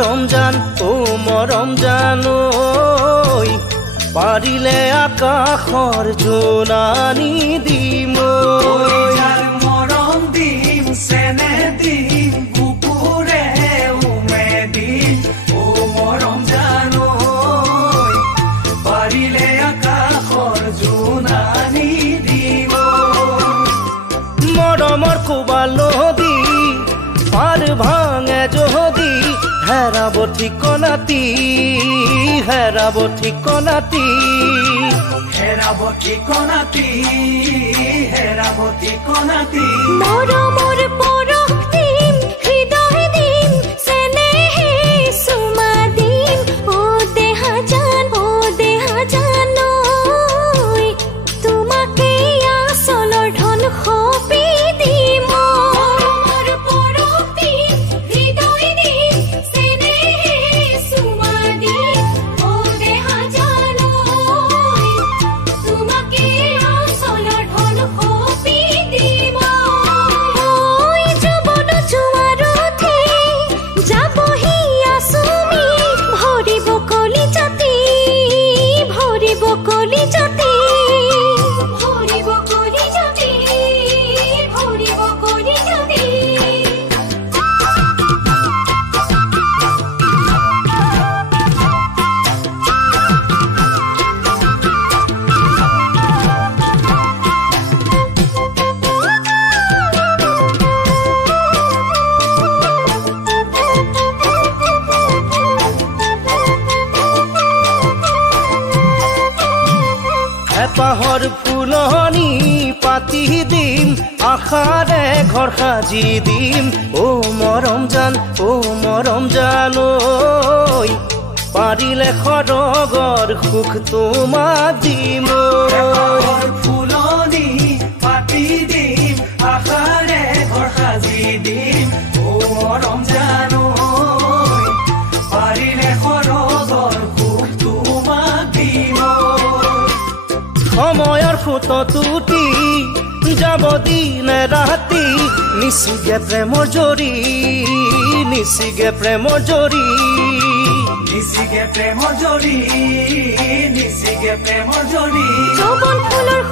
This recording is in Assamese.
ৰমজান ঐ পাৰিলে আকাশৰ জোনানি দিম মৰম দিম চেনে দিম কুকুৰে উমে দিম মৰম জানো পাৰিলে আকাশৰ জোনানি দিম মৰমৰ কোবাল নদী পাৰ ভাঙে যদি হেৰাব ঠিকনাতি হেৰাব ঠিকনাতি মৰমৰ পৰশ দিম হৃদয় দিম চেনেহে চুমা দিম ও দেহা জান ঐ তোমাকে আচলৰ ধন সপি দিম মৰমৰ পৰশ দিম হৃদয় দিম চেনেহে চুমা দিম ও দেহা জান তোমাকে আচলৰ ধন সপি দিম ঐ জীৱন জোৱাৰতে যাবহি আচুমি ভৰিব কলিজাতি ভৰিব কলিজাতি হেঁপাহৰ ফুলনি পাতি দিম আশাৰে ঘৰ সাজি দিম মৰম জান ঐ পাৰিলে সৰগৰ সুখ তোমাক দিম ফুলনি পাতি দিম আশাৰে ঘৰ সাজি দিম মৰম জানো পাৰিলে সৰগৰ সুখ তোমাক দিম সময়ৰ ফুট তুটি যাব দিনে ৰাতি নিচিগে প্ৰেমৰ জৰি নিচিগে প্ৰেমৰ জৰি যৌৱন ফুলৰ